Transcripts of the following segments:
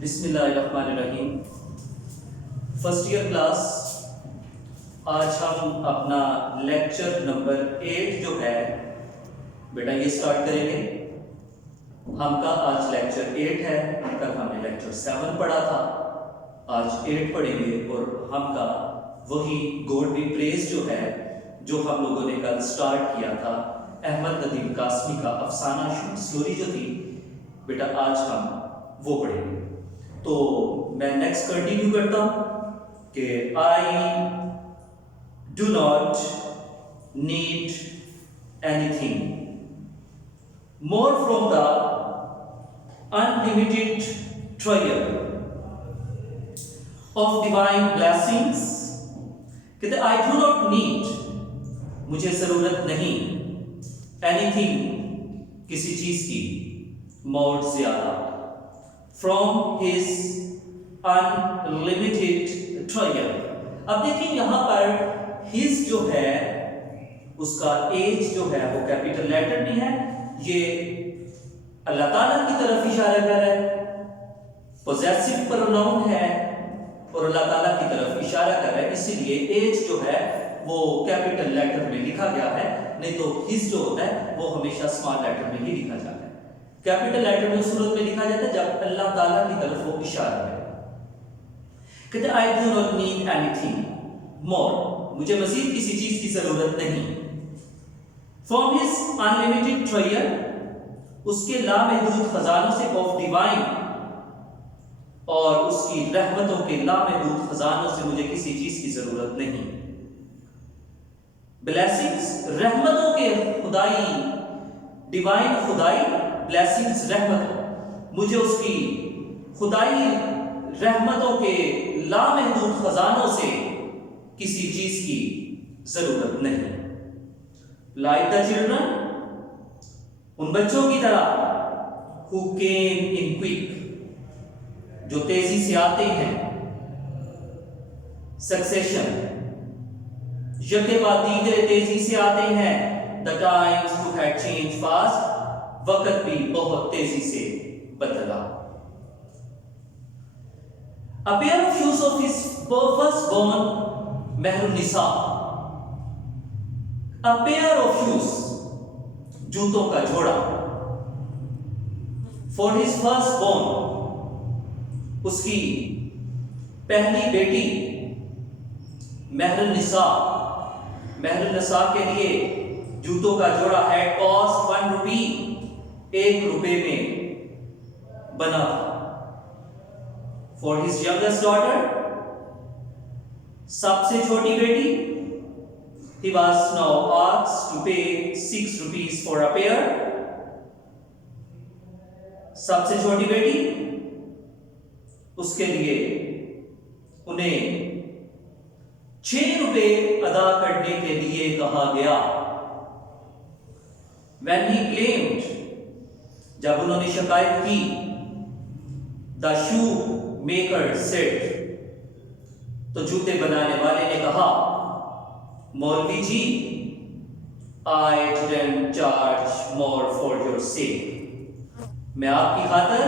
बिस्मिल्लाहिर्रहमानिर्रहीम। First year class, आज हम अपना लेक्चर नंबर 8 जो है बेटा ये स्टार्ट करेंगे। हमका आज लेक्चर 8 है। कल हमने लेक्चर 7 पढ़ा था, आज 8 पढ़ेंगे। और हमका वही गॉड बी प्रेज जो है, जो हम लोगों ने कल स्टार्ट किया था, अहमद नदीम कासमी का अफसाना स्टोरी जो थी बेटा, आज हम वो पढ़ेंगे। तो मैं नेक्स्ट कंटिन्यू करता हूं कि I do not need anything more from the unlimited trial of divine blessings. कहते आई डू नॉट नीड, मुझे जरूरत नहीं, एनीथिंग किसी चीज की, मोर ज्यादा, फ्रॉम हिज अनलिमिटेड ट्रायल। अब देखिए यहां पर हिज जो है उसका एज जो है वो कैपिटल लेटर में है, ये अल्लाह ताला की तरफ इशारा कर रहा है, पोजेसिव प्रोनाउन है और अल्लाह ताला की तरफ इशारा कर रहा है, इसीलिए एज जो है वो कैपिटल लेटर में लिखा गया है। नहीं तो हिज जो होता है वो हमेशा स्मॉल लेटर में ही लिखा जाता है। कैपिटल लेटर में उस सूरत में लिखा जाता है जब अल्लाह ताला की तरफ वो इशारा है। कहते I do not need anything more, मुझे मजीद किसी चीज की जरूरत नहीं, फ्रॉम हिज अनलिमिटेड ट्रायल, उसके लामहदूद खजानों से, ऑफ डिवाइन, और उसकी रहमतों के लामहदूद खजानों से मुझे किसी चीज की जरूरत नहीं। ब्लेसिंग्स, रहमतों के खुदाई, डिवाइन खुदाई, ब्लेसिंग्स रहमत, मुझे उसकी खुदाई रहमतों के लामहदूद खजानों से किसी चीज की जरूरत नहीं। लाइक द चिल्ड्रन, उन बच्चों की तरह, हु केम इन क्विक, जो तेजी से आते हैं, सक्सेशन, यके बाद दीगरे तेजी से आते हैं, the times too had change fast, वक्त भी बहुत तेजी से बदला। A pair of shoes of his firstborn Mehrun-Nisa, a pair of shoes, जूतों का जोड़ा, for his firstborn, उसकी पहली बेटी मेहरुन-निसा, मेहरुन-निसा के लिए जूतों का जोड़ा had cost 1 rupee, 1 रुपए में बना था। For his youngest daughter, सबसे छोटी बेटी, he was now asked to pay 6 rupees for a pair, सबसे छोटी बेटी, उसके लिए उन्हें 6 रुपए अदा करने के लिए कहा गया। When he claimed, जब उन्होंने शिकायत की, द शू मेकर सेड, तो जूते बनाने वाले ने कहा, मौलवी ji, I didn't charge more for your sake, मैं आपकी खातिर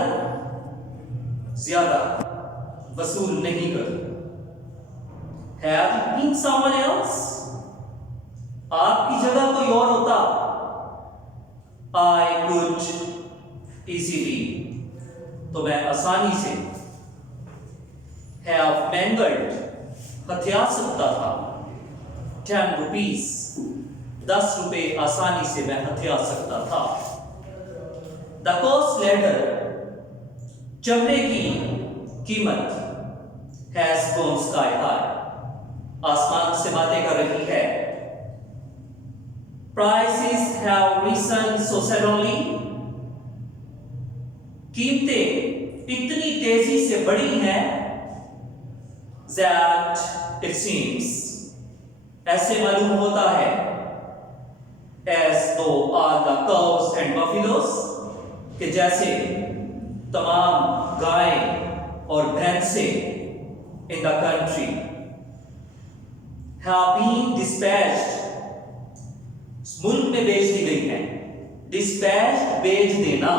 ज्यादा वसूल नहीं करूं। Have you been someone else, आपकी जगह कोई और होता, आई कुड इजीली, तो मैं आसानी से, हैव मैंगल्ड, हथिया सकता था, 10 रुपीस, 10 रुपए आसानी से मैं हथिया सकता था। द कॉस्ट लेटर, चमड़े की कीमत, हैज गॉन स्काई हाई, आसमान से बातें कर रही है। Prices have risen so suddenly, कीमतें इतनी तेजी से बढ़ी हैं, that it seems, ऐसे मालूम होता है, as though all the cows and buffaloes, कि जैसे तमाम गायें और भैंसें in the country have been dispatched, मुल्क में भेज दी गई हैं, dispatched भेज देना,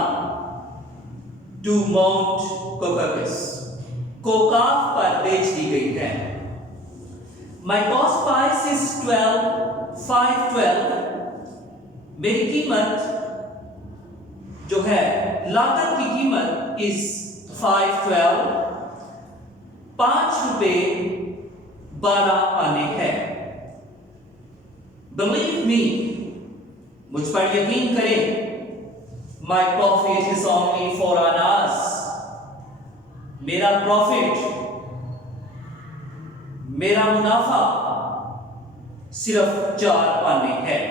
टू माउंट कोकाकस, कोकाफ पर बेच दी गई है। माई कॉस्ट प्राइस इज 512, मेरी कीमत जो है, लागत की कीमत इस 512, 5 रुपए 12 आने हैं। बिलीव मी, मुझ पर यकीन करें, my profit is only 4 Anas, मेरा प्रॉफिट, मेरा मुनाफा सिर्फ 4 आने हैं।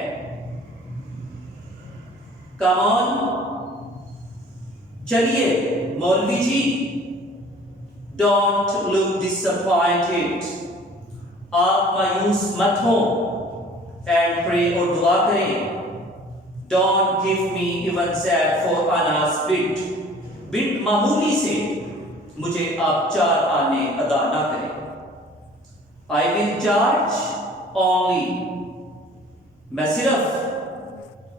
कम ऑन, चलिए मौलवी जी, डोंट लुक डिसअपॉइंटेड, आप मायूस मत हो, एंड प्रे और दुआ करें। Don't give me even that 4 annas bit मामूली से मुझे आप 4 आने अदा ना करें। आई विल चार्ज ओनली, मैं सिर्फ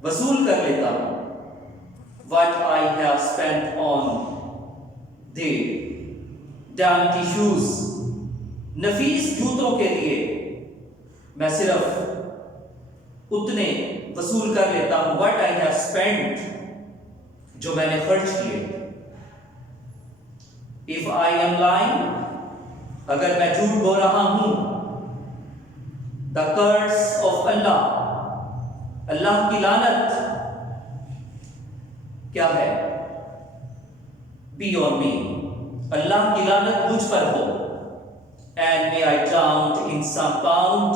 वसूल कर लेता हूं what I have spent on the dainty shoes, नफीस जूतों के लिए मैं सिर्फ उतने वसूल कर लेता हूं what I have spent, जो मैंने खर्च किए। If I am lying, अगर मैं झूठ बोल रहा हूं, the curse of Allah, अल्लाह की लानत क्या है? Be on me, अल्लाह की लानत मुझ पर हो। And may I drown in some pond,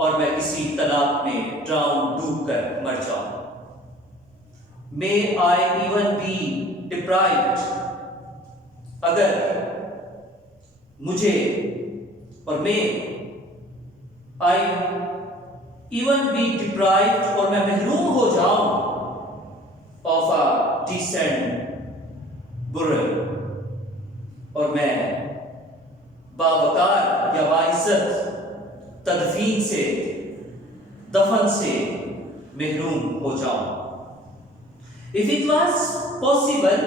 और मैं किसी तालाब में डूब कर मर जाऊं। May I even be deprived, अगर मुझे, और may I even be deprived, और मैं महरूम हो जाऊं of a decent burial, और मैं बावकार या बाइज्जत तदफीन से, दफन से महरूम हो जाऊं। If it was possible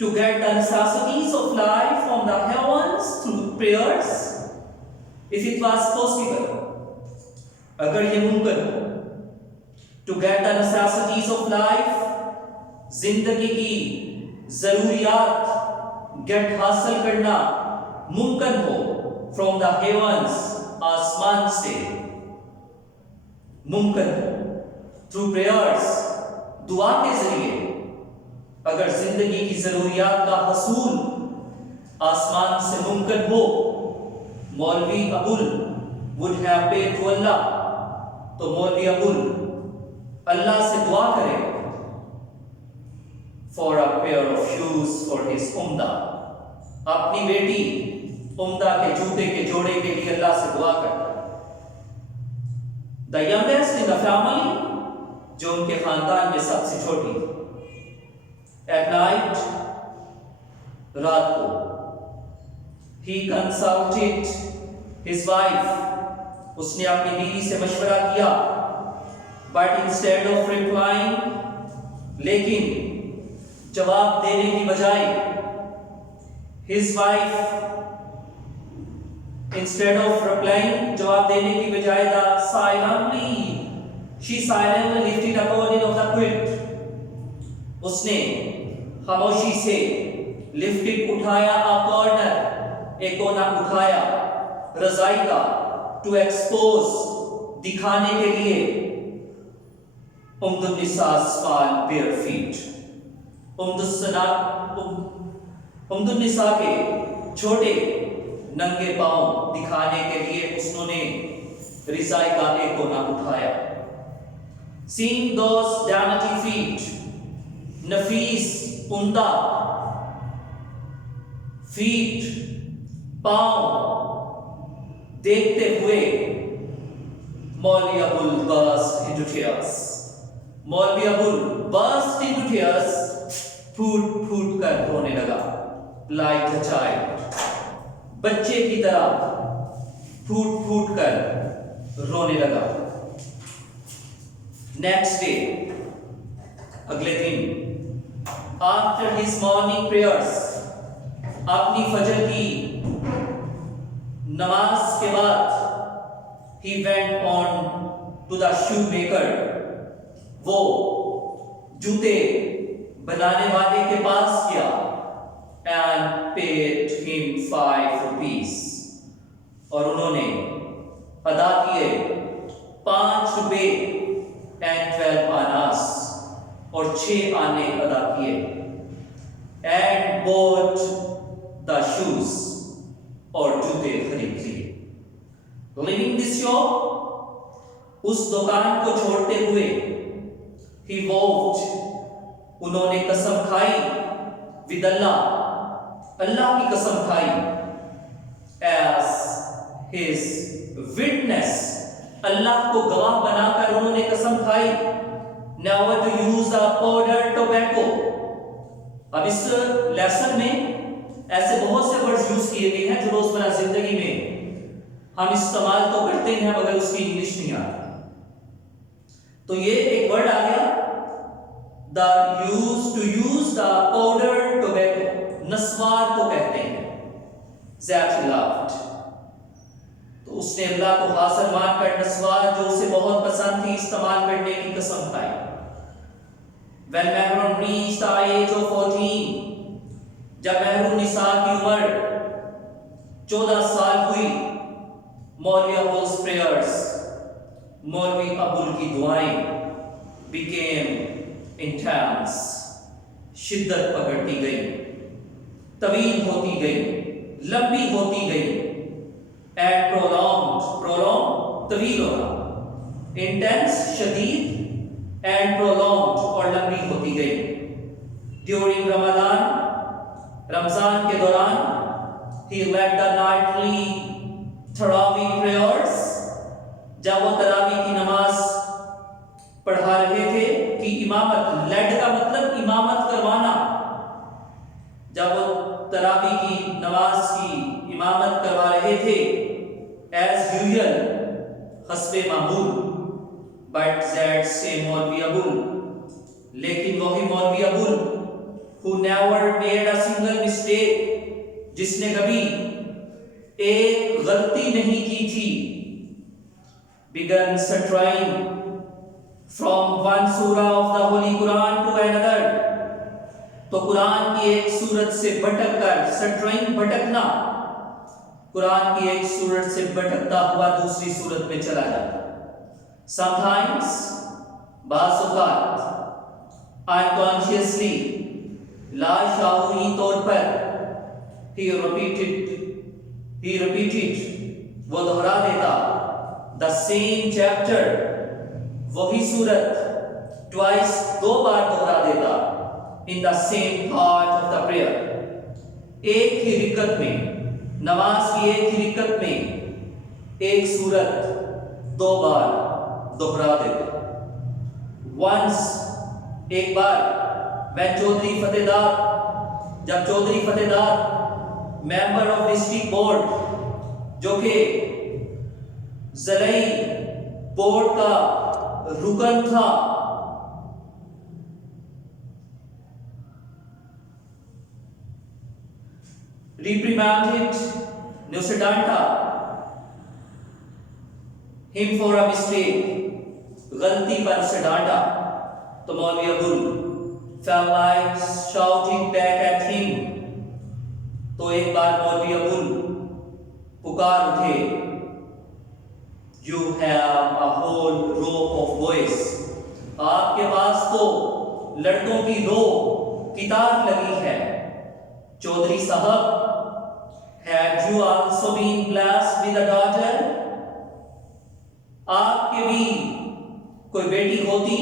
to get the necessities of life from the heavens through prayers, if it was possible, अगर ये मुमकिन हो, to get the necessities of life, जिंदगी की जरूरियात गेट हासिल करना मुमकिन हो, from the heavens, आसमान से मुमकिन हो, through prayers, दुआ के जरिए, अगर जिंदगी की जरूरियात का हसूल आसमान से मुमकिन हो, मौलवी Abul would have paid to Allah, तो मौलवी अबुल अल्लाह से दुआ करे for a pair of shoes for his उम्दा, अपनी बेटी उम्दा के जूते के जोड़े के लिए अल्लाह से दुआ करता। The youngest in the family, जो उनके खानदान में सबसे छोटी, at night, रात को, he consulted his wife, उसने अपनी बीवी से मशवरा किया, but instead of replying, लेकिन जवाब देने की बजाय, his wife, instead of replying, जवाब देने की बजाय, she silently lifted a corner of the quilt, उसने खामोशी से लिफ्टेड उठाया, a corner, एक कोना उठाया रजाई का, to expose, दिखाने के लिए, उम्दुन्निसा's small bare feet, उम्दुन्निसा के छोटे नंगे पांव दिखाने के लिए उसने रजाई का एक कोना उठाया। Seeing those dainty feet, नफीस उम्दा feet, पांव देखते हुए, मौलवी अबुल burst into tears, मौलवी अबुल burst into tears, फूट कर रोने लगा, like a child, बच्चे की तरह फूट कर रोने लगा। नेक्स्ट डे, अगले दिन, आफ्टर हिज मॉर्निंग प्रेयर्स, अपनी फजर की नमाज के बाद, he went on to the shoemaker, वो जूते बनाने वाले के पास गया, and paid him 5 rupees, और उन्होंने अदा किए 5 रुपए and 12 आनास, और 6 आने अदा किए, and bought the shoes, और जूते खरीद लिए। Leaving this shop, उस दुकान को छोड़ते हुए, he vowed, उन्होंने कसम खाई, with Allah, अल्लाह की कसम खाई, as his witness, अल्लाह को गवाह बनाकर उन्होंने कसम खाई, never to use the powdered tobacco। अब इस लेसन में ऐसे बहुत से वर्ड्स यूज किए गए हैं जो रोजमर्रा जिंदगी में हम इस्तेमाल तो करते हैं मगर उसकी इंग्लिश नहीं आती। तो ये एक वर्ड आ गया, the use the powder tobacco, नस्वार को कहते हैं, ज़ैत लव्ड, तो उसने अल्लाह को हासिर मानकर नस्वार जो उसे बहुत पसंद थी इस्तेमाल करने की कसम खाई। When Mehran reached the age of 14, जब महरून निसा की उम्र 14 साल हुई, मौलवी अबुल्स प्रेयर्स, मौलवी अबुल की दुआएं became intense, शिद्दत पकड़ती गई, तवील होती गई, लंबी होती गई, and prolonged तवील होना, intense शदीद, and prolonged और लंबी होती गई। During Ramadan, रमजान के दौरान, he led the nightly तरावी prayers, जब वो तरावी की नमाज पढ़ा रहे थे, कि इमामत, लेड का मतलब इमामत करवाना, जब वो तरावी की नमाज की इमामत करवा रहे थे, as usual, हस्बे मामूल, but that same मौलवी अबुल, लेकिन वही मौलवी Abul who never made a single mistake, जिसने कभी एक गलती नहीं की थी, began straying from one surah of the Holy Quran to another, तो कुरान की एक सूरत से भटककर, straying भटकना, कुरान की एक सूरत से भटकता हुआ दूसरी सूरत में चला जाता। Sometimes, बाज़ औक़ात, unconsciously, लाशऊरी तौर पर, he repeated, वो दोहरा देता, the same chapter, वही सूरत, twice, 2 बार दोहरा देता, in the same part of the prayer, एक ही रिकत में, नमाज की एक ही रिकत में एक सूरत 2 बार दोहरा देते। Once, एक बार, मैं चौधरी फतेहदार, जब Chaudhry Fatehdar member of district board, जो कि ज़रई बोर्ड का रुकन था, रिप्रिमांडेड, ने उसे डांटा, हिम फॉर अ मिस्टेक, गलती पर उसे डांटा, तो मौलवी Abul felt like shouting back at him, तो एक बार मौलवी अबुल पुकार उठे, you have a whole row of boys, आपके पास तो लड़कों की रो किताब लगी है। चौधरी साहब, had you also been blessed with a daughter, आपके भी कोई बेटी होती,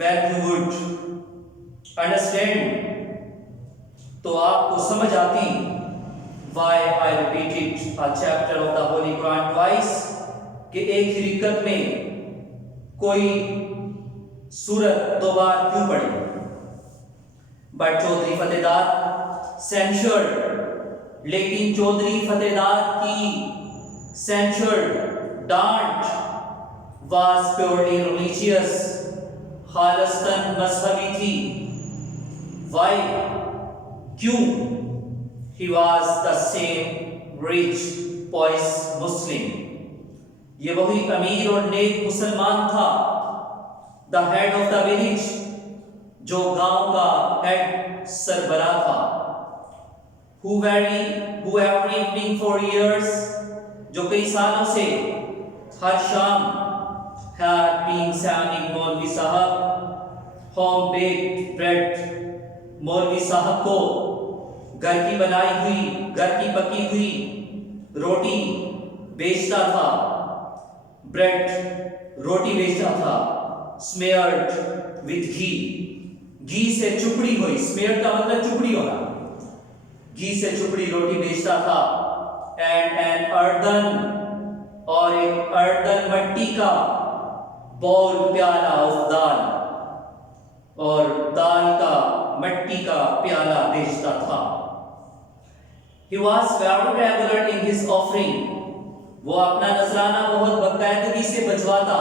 when you would understand, तो आपको समझ आती, why I repeated a chapter of the Holy Quran twice, कि एक ही रिकत में कोई सूरत 2 बार क्यों पढ़ी। बट चौधरी फतेहदार सेंशर्ड, लेकिन चौधरी फतेहदार की सेंशर्ड, डांट, was purely religious, खालिस्तन मजहबी थी। Why? क्यों? He was the same rich, pious Muslim. ये वही अमीर और नेक मुसलमान था। The head of the village, जो गांव का हेड सरबरा था। Who every evening for years, जो कई सालों से हर शाम had been sending मौलवी साहब home baked bread, मौलवी साहब को घर की बनाई हुई, घर की पकी हुई रोटी बेचता था। ब्रेड रोटी बेचता था। स्मेयर्ड विद घी से चुपड़ी हुई, स्मेयर्ड का मतलब चुपड़ी होना, घी से चुपड़ी रोटी बेचता था। एंड एन अर्दन, और एक अर्दन मट्टी का बाउल प्याला ऑफ दाल, और दाल का मट्टी का प्याला बेचता था। He was very regular in his offering. वो अपना नजराना बहुत बाकायदगी से बजवाता।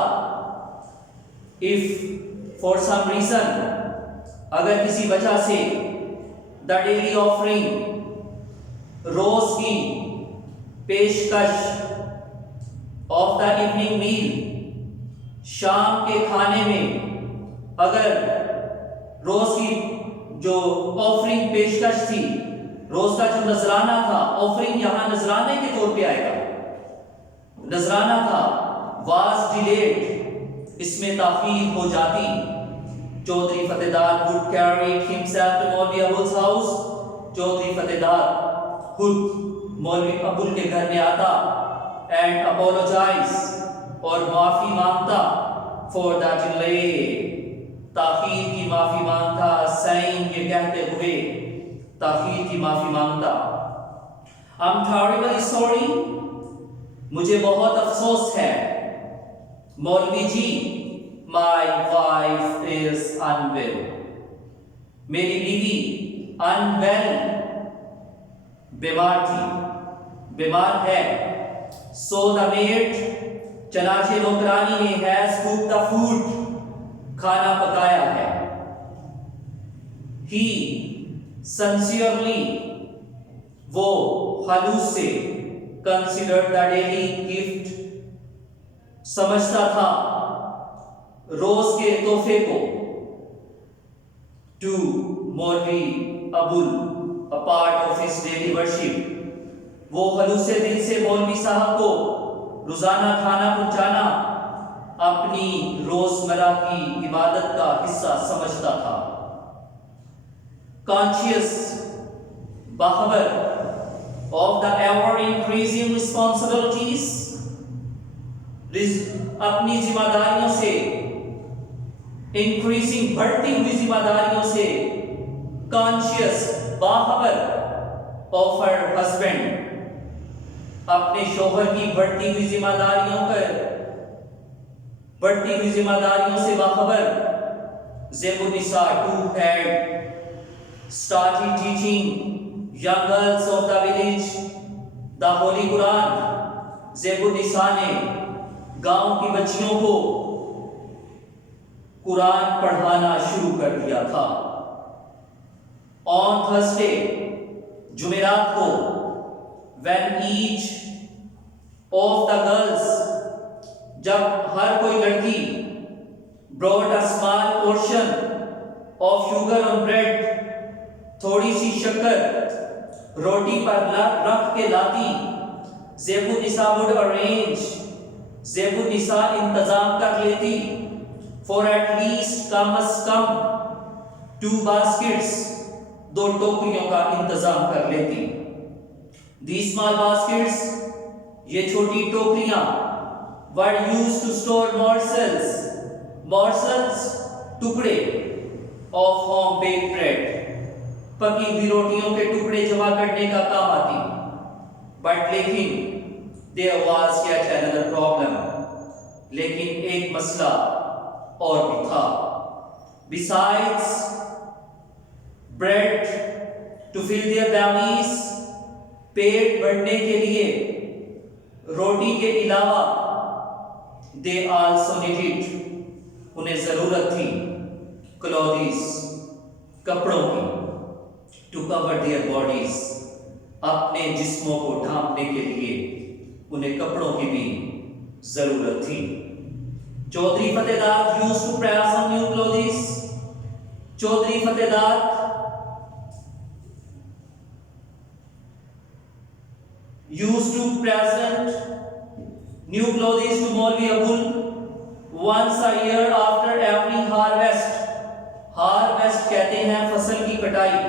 If for some reason, अगर किसी वजह से the daily offering, रोज की पेशकश of the evening meal, शाम के खाने में अगर रोज की जो ऑफरिंग पेशकश थी, रोज का जो नजराना था, ऑफरिंग यहां नजराने के तौर पे आएगा, नजराना था, वाज डिलेड, इसमें ताखीर हो जाती। Chaudhary फतेहदार would carry himself to मौलवी अबुल's house, चौधरी फतेहदार खुद मौलवी अबुल के घर में आता एंड अपोलोजाइज, और माफी मांगता फॉर द डिले, ताखीर की माफी मांगता, saying ये कहते हुए ताखीर की माफी मांगता। I'm terribly sorry, मुझे बहुत अफसोस है मौलवी जी, my wife is unwell, मेरी बीवी unwell, बीमार थी, बीमार है। So the maid, चनाचे नौकरानी ने has cooked the food, खाना पकाया है। He sincerely, वो खलूस से, considered the daily gift, समझता था रोज के तोहफे को, to मौलवी Abul, a part of his daily worship, वो खलूसे दिल से मौलवी साहब को रोजाना खाना पहुंचाना अपनी रोजमर्रा की इबादत का हिस्सा समझता था। Conscious, बाखबर of the ever increasing responsibilities, अपनी जिम्मेदारियों से, increasing, बढ़ती हुई जिम्मेदारियों से, conscious, बाखबर of her husband, अपने शोहर की बढ़ती हुई जिम्मेदारियों से बाखबर। ज़ेबुन्निसा too had started teaching young girls of the village the Holy Quran, ज़ेबुन्निसा ने गांव की बच्चियों को कुरान पढ़ाना शुरू कर दिया था। On Thursday, जुमेरात को, when each of the girls, जब हर कोई लड़की brought a small portion of sugar on bread, थोड़ी सी शक्कर रोटी पर रख के लाती, ज़ेबुन्निसा would arrange, ज़ेबुन्निसा इंतजाम कर लेती, for at least come a come 2 baskets, 2 टोकरियों का इंतजाम कर लेती। These small baskets, ये छोटी टोकरियां, were used to store morsels, टुकड़े of home baked bread, पकी हुई रोटियों के टुकड़े जमा करने का काम आती। But लेकिन there was yet another problem, लेकिन एक मसला और भी था। Besides bread to fill their bellies, पेट भरने के लिए रोटी के अलावा they also needed, उन्हें जरूरत थी क्लॉथ्स, कपड़ों की, टू कवर देयर बॉडीज, अपने जिस्मों को ढांपने के लिए उन्हें कपड़ों की भी जरूरत थी। Chaudhry Fatehdad used to press on new clothes. Chaudhry Fatehdad used to present new clothes to Maulvi Abul once a year after every harvest. Harvest कहते हैं फसल की कटाई।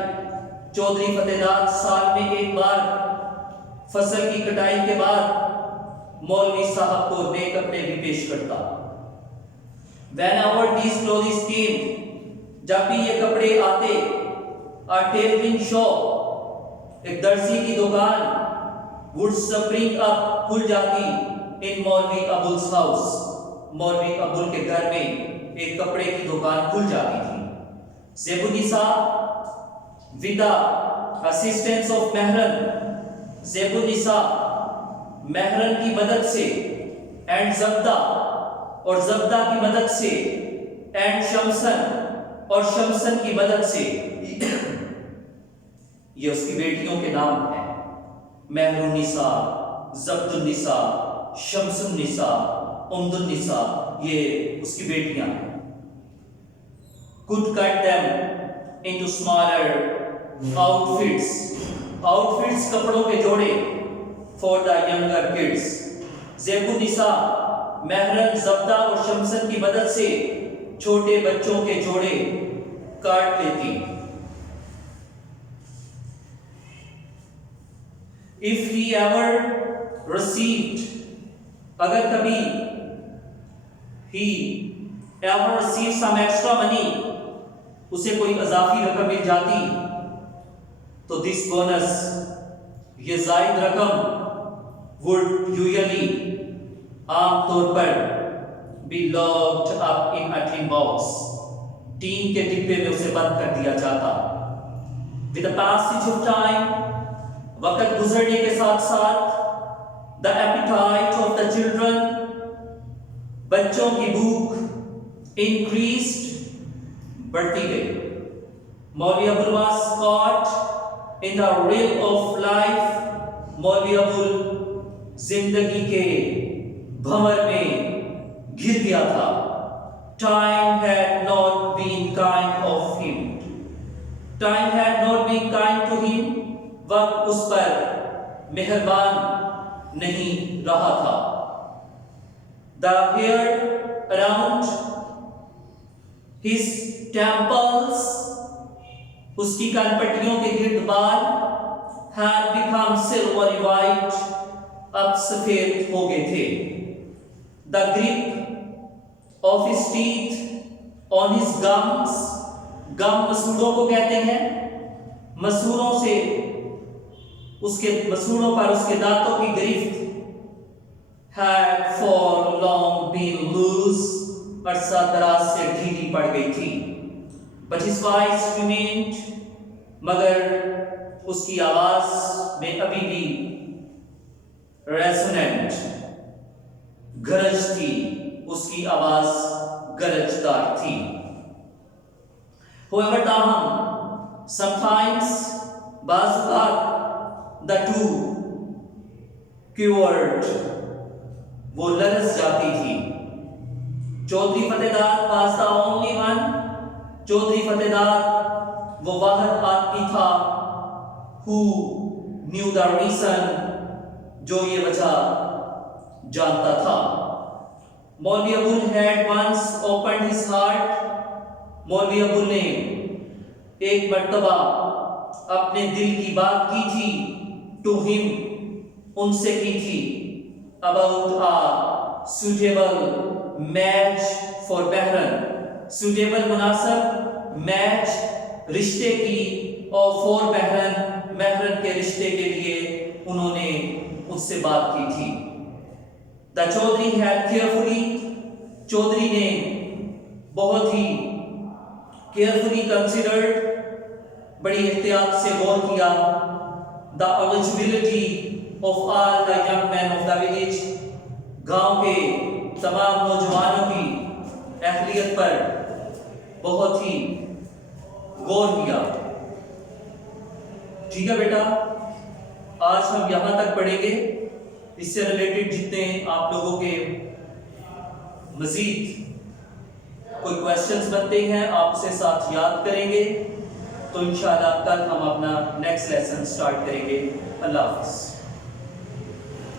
चौधरी फतेहदाद साल में एक बार फसल की कटाई के बाद मौलवी साहब को नए कपड़े भी पेश करता। Whenever these clothes came, जब भी ये कपड़े आते, a tailoring shop, एक दर्जी की दुकान would spring up, खुल जाती in मौलवी अबुल्स हाउस, मौलवी अबुल के घर में एक कपड़े की दुकान खुल जाती थी। ज़ेबुनिसा with the assistance of महरन, ज़ेबुनिसा महरन की मदद से, एंड जब्दा और जब्दा की मदद से, एंड शमसन और शमसन की मदद से, ये उसकी बेटियों के नाम हैं। महरुन्निसा, जब्दुन्निसा, शमसुन्निसा, उम्दुन्निसा, ये उसकी बेटियां हैं। Could cut them into smaller outfits, outfits कपड़ों के जोड़े for the younger kids। ज़ेबुनिसा महरन, जब्दा और शमसन की मदद से छोटे बच्चों के जोड़े काट लेती। If he ever received, अगर कभी he ever received some extra money, उसे कोई इजाफी रकम मिल जाती, तो दिस बोनस, ये जायद रकम would usually, आमतौर पर be locked up in a tin box, tin के डिब्बे में उसे बंद कर दिया जाता। With the passage of time, वक्त गुजरने के साथ साथ the appetite of the children, बच्चों की भूख increased, बढ़ती गई। मौलवी Abul was caught in the realm of life, मौलवी अबुल जिंदगी के भंवर में घिर गया था। Time had not been kind of him, time had not been kind to him, वक्त उस पर मेहरबान नहीं रहा था। The hair around his temples, उसकी कनपट्टियों के गिर्द बाल had become silvery white, अब सफेद हो गए थे। The grip of his teeth on his gums, गम मसूड़ों को कहते हैं, मसूड़ों से उसके मसूड़ों पर उसके दांतों की गिरफ्त had for long been loose, अरसा दराज से ढीली पड़ गई थी। But his voice remained, मगर उसकी आवाज में अभी भी resonant, गरज थी, उसकी आवाज गरजदार थी। However, ताहम sometimes, बाज़ बात, the two quivered, वो लरज़ जाती थी। Chaudhry फतेहदाद was the only one, Chaudhary फतेहदाद वो वाहिद आदमी था who knew the reason, जो ये वजह जानता था। मौलवी Abul had once opened his heart, मौलवी अबुल ने एक मर्तबा अपने दिल की बात की थी to him, उनसे की थी about a suitable match for बहरन, suitable मुनासिब match रिश्ते की, और for बहरन महरन के रिश्ते के लिए उन्होंने उससे बात की थी। The Chaudhary had carefully, Chaudhary ने बहुत ही carefully considered, बड़ी एहतियात से गौर किया, the eligibility of all the young men of the village, गांव के तमाम नौजवानों की अहलियत पर बहुत ही गौर किया। ठीक है बेटा, आज हम यहां तक पढ़ेंगे। इससे रिलेटेड जितने आप लोगों के मजीद कोई क्वेश्चंस बनते हैं आप उसे साथ याद करेंगे, तो इंशाल्लाह कल हम अपना नेक्स्ट लेसन स्टार्ट करेंगे। अल्लाह हाफ़िज़।